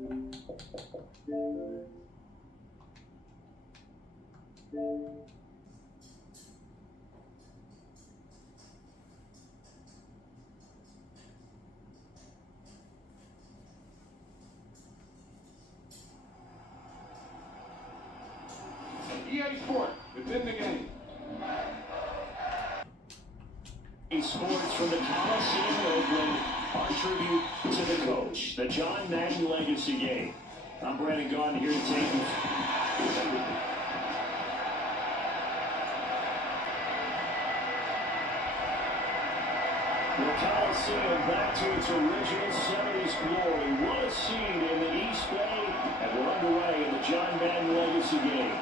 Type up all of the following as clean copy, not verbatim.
EA Sport, it's in the game. Sports from the Coliseum Oakland, our tribute to the coach, the John Madden Legacy Game. I'm Brandon Gaudin here to take you. The Coliseum back to its original 70s glory. What a scene in the East Bay, and we're underway in the John Madden Legacy Game.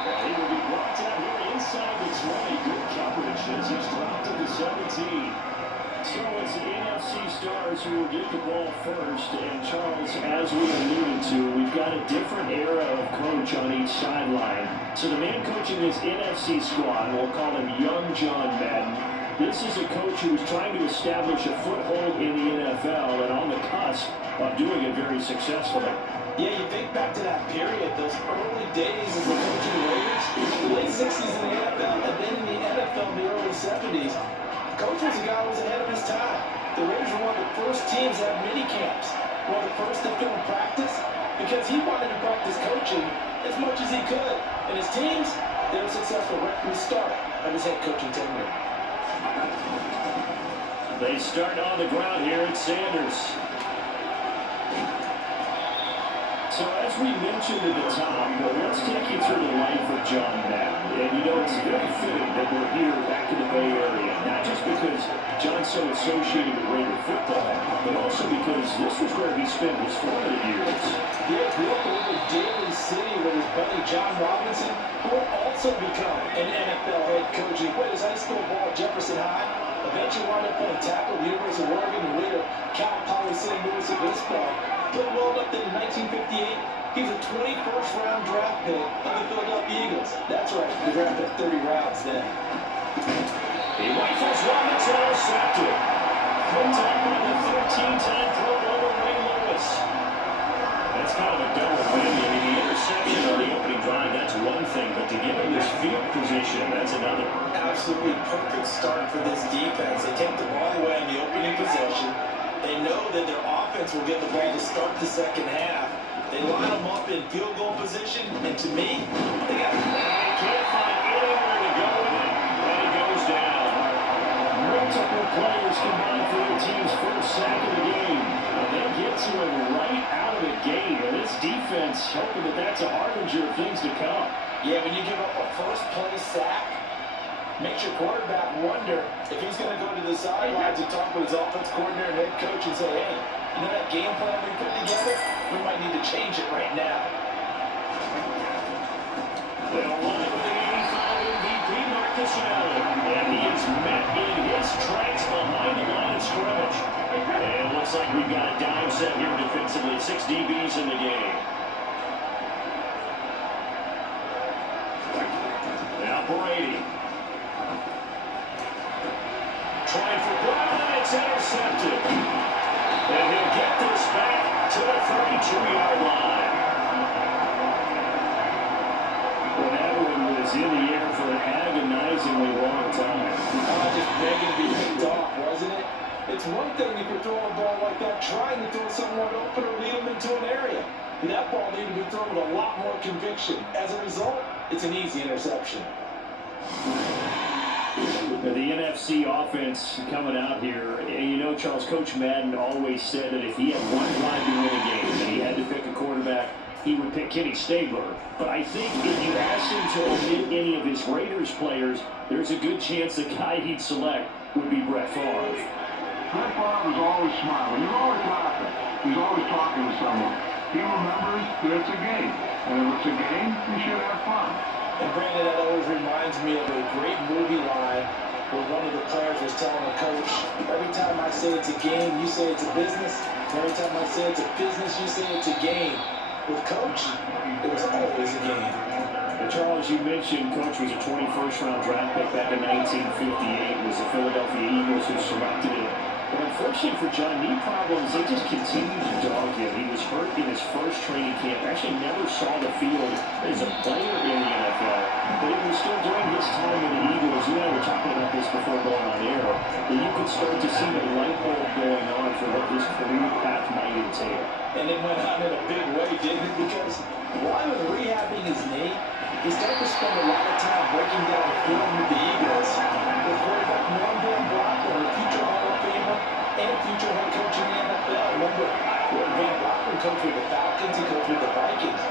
He will be brought down here inside the 20. Good coverage as he's dropped to the 17. So it's the NFC stars who will get the ball first. And Charles, as we alluded to, we've got a different era of coach on each sideline. So the man coaching this NFC squad, we'll call him Young John Madden. This is a coach who is trying to establish a foothold in the NFL and on the cusp of doing it very successfully. Yeah, you think back to that period, those early days as a coach in the Raiders, the late 60s in the NFL, and then in the NFL in the early 70s. Coach was a guy who was ahead of his time. The Raiders were one of the first teams to have mini camps, one of the first to film practice, because he wanted to practice coaching as much as he could. And his teams, they were successful right from the start of his head coaching tenure. They start on the ground here at Sanders. So as we mentioned at the top, let's take you through the life of John Madden. And you know, it's very fitting that we're here back in the Bay Area, not just because John's so associated with Raider football, but also because this was where he spent his formative years. He grew up in the Daly City with his buddy John Robinson, who would also become an NFL head coach. He played his high school ball at Jefferson High, eventually wound up playing tackle at the University of Oregon, and later Cal Poly St. Louis Obispo. Played well enough that in 1958, he was a 21st round draft pick of the Philadelphia Eagles. That's right, they drafted 30 rounds then. He rifles Robinson, intercepted. Contact by the 13-time Pro Bowler Ray Lewis. That's kind of a double whammy. I mean, the interception on the opening drive, that's one thing, but to give him this field position, that's another. Absolutely perfect start for this defense. They take the ball away on the opening possession. They know that their offense will get the ball to start the second half. They line them up in field goal position, and to me, they can't find anywhere to go with it, and it goes down. Multiple players combined for their team's first sack of the game. And they get to him right out of the gate, and this defense hoping that that's a harbinger of things to come. Yeah, when you give up a first play sack, makes your quarterback wonder if he's going to go to the sidelines and talk with his offense coordinator and head coach and say, hey, you know that game plan we put together? We might need to change it right now. They'll line with the 85 MVP Marcus Allen, and he is met in his tracks behind the line of scrimmage. And it looks like we've got a dime set here defensively, 6 DBs in the game. Now Brady. Trying for Brady, it's intercepted. And he'll get this back to the 32-yard line. Well, that one was in the air for an agonizingly long time. Just begging to be picked off, wasn't it? It's one thing if you're throwing a ball like that, trying to throw someone open or lead them into an area. That ball needed to be thrown with a lot more conviction. As a result, it's an easy interception. The NFC offense coming out here, and you know, Charles, Coach Madden always said that if he had one drive to win a game and he had to pick a quarterback, he would pick Kenny Stabler. But I think if you asked him to omit any of his Raiders players, there's a good chance the guy he'd select would be Brett Favre. Brett Favre was always smiling. He's always laughing. He's always talking to someone. He remembers that it's a game. And if it's a game, you should have fun. And Brandon, that always reminds me of a great movie line where one of the players was telling the coach, every time I say it's a game, you say it's a business. And every time I say it's a business, you say it's a game. With Coach, it was always a game. And Charles, you mentioned Coach was a 21st round draft pick back in 1958. It was the Philadelphia Eagles who selected him. But unfortunately for John, knee problems, they just continued to dog him. He was hurt in his first training camp. Actually never saw the field as a player in the NFL. But it was still during his time with the Eagles. You and I were talking about this before going on air. That you could start to see the light bulb going on for what his career path might entail. And it went on in a big way, didn't it? Because while he was rehabbing his knee, he started to spend a lot of time breaking down film with the Eagles. With quarterback Norm Van Brocklin, a future Hall of Famer and future head coach in the NFL. Remember, when Van Brocklin coached with the Falcons, he coached with the Vikings.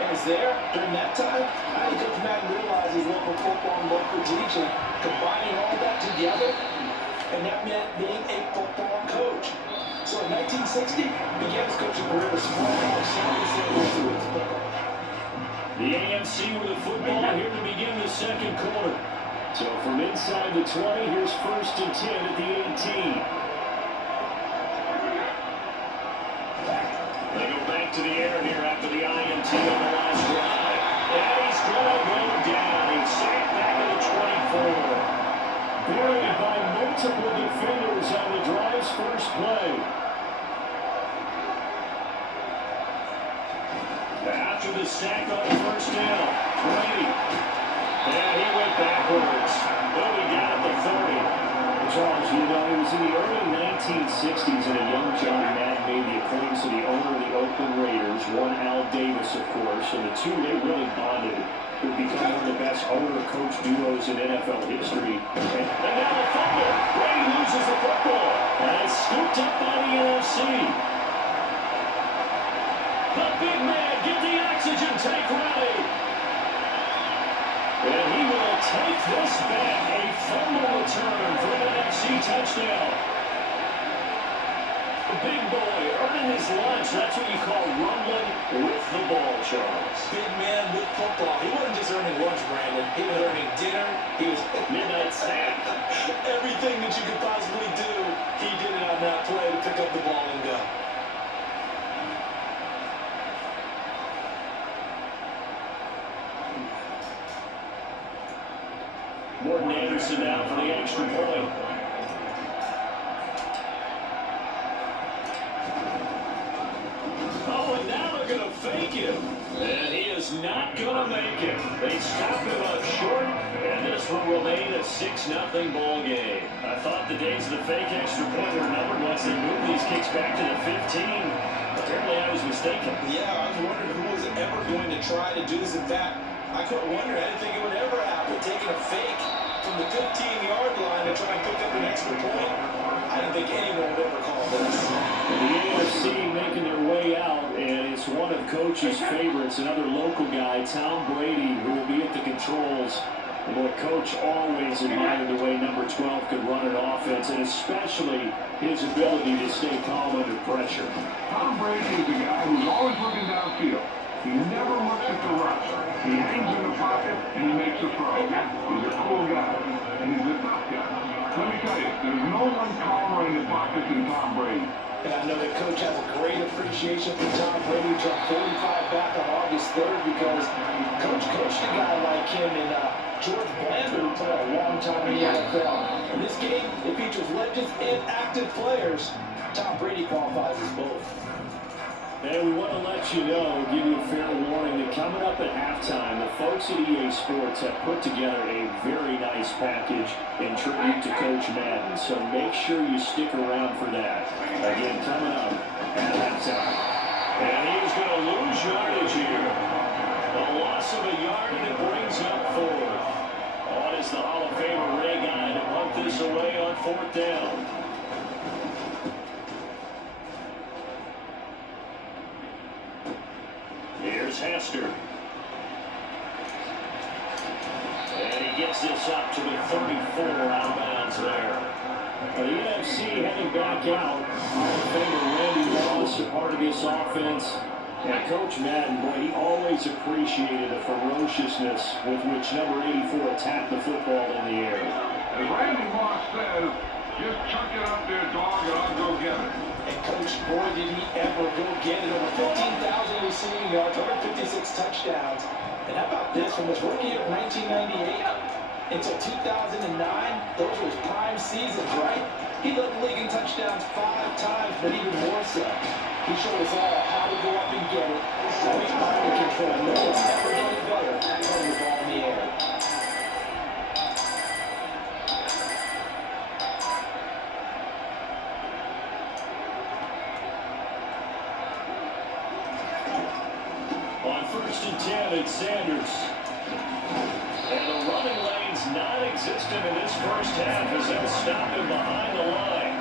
And it's there, during that time, I think Coach Madden realized his love for football and love for teaching, combining all that together, and that meant being a football coach. So in 1960, began his coaching career with small San Luis. The AMC with the football here to begin the second quarter. So from inside the 20, here's 1st and 10 at the 18. They go back to the air here after the INT on the last drive. And he's going to go down. He's sacked back at the 24. Buried by multiple defenders on the drive's first play. After the sack on the first down, Brady. And he went backwards. But we got at the 30. Charles, you know, it was in the early 1960s and a young John Madden made the acquaintance of the owner of the Oakland Raiders, one Al Davis, of course, and the two, they really bonded. Would become one of the best owner-coach duos in NFL history. And now a fumble. Brady loses the football. And it's scooped up by the NFC. The big man, get the oxygen tank ready. And he will take this back. A fumble return for an NFC touchdown. The big boy earning his lunch. That's what you call rumbling with the ball, Charles. Big man with football. He wasn't just earning lunch, Brandon. He was earning dinner. He was midnight snack. Everything that you could possibly do, he did it on that play to pick up the ball and go. Morton Anderson down for the extra point. Oh, and now they're going to fake him. And he is not going to make it. They stop him up short, and this will remain a 6-0 ball game. I thought the days of the fake extra point were numbered once they moved these kicks back to the 15. Apparently I was mistaken. Yeah, I was wondering who was ever going to try to do this. In fact, I couldn't wonder. I didn't think it would ever happen. Taking a fake from the 15-yard line to try and pick up an extra point. I didn't think anyone would ever call this. And the AFC making their way out, and it's one of Coach's favorites, another local guy, Tom Brady, who will be at the controls. And boy, Coach always admired the way number 12 could run an offense, and especially his ability to stay calm under pressure. Tom Brady is a guy who's always looking downfield. He never looks at the rush. He hangs in the pocket, and he makes a throw. He's a cool guy, and he's a tough guy. Let me tell you, there's no one calmer in the pocket than Tom Brady. And I know that Coach has a great appreciation for Tom Brady, who turned 45 back on August 3rd, because Coach coached a guy like him in George Blander, who played a long time in the NFL. In this game, it features legends and active players. Tom Brady qualifies as both. And we want to let you know, give you a fair warning, that coming up at halftime, the folks at EA Sports have put together a very nice package in tribute to Coach Madden. So make sure you stick around for that. Again, coming up at halftime. And he's going to lose yardage here. A loss of a yard, and it brings up 4. On is the Hall of Famer Ray Guy to punt this away on 4th down. Here's Hester. And he gets this up to the 34 out of bounds there. The NFC heading back out. Hall of Famer Randy Moss, a part of this offense. And Coach Madden, boy, he always appreciated the ferociousness with which number 84 attacked the football in the air. As Randy Moss says, just chuck it up there, dog, and I'll go get it. And Coach, boy, did he ever go get it. Over 15,000 receiving yards, 156 touchdowns. And how about this? From his rookie year of 1998 until 2009, those were his prime seasons, right? He led the league in touchdowns 5 times, but even more so, he showed us all how to go up and get it. Great body control. No one's ever done it better throwing the ball in the air. On 1st and 10, it's Sanders. And the running lane's non-existent in this first half as they'll stop him behind the line.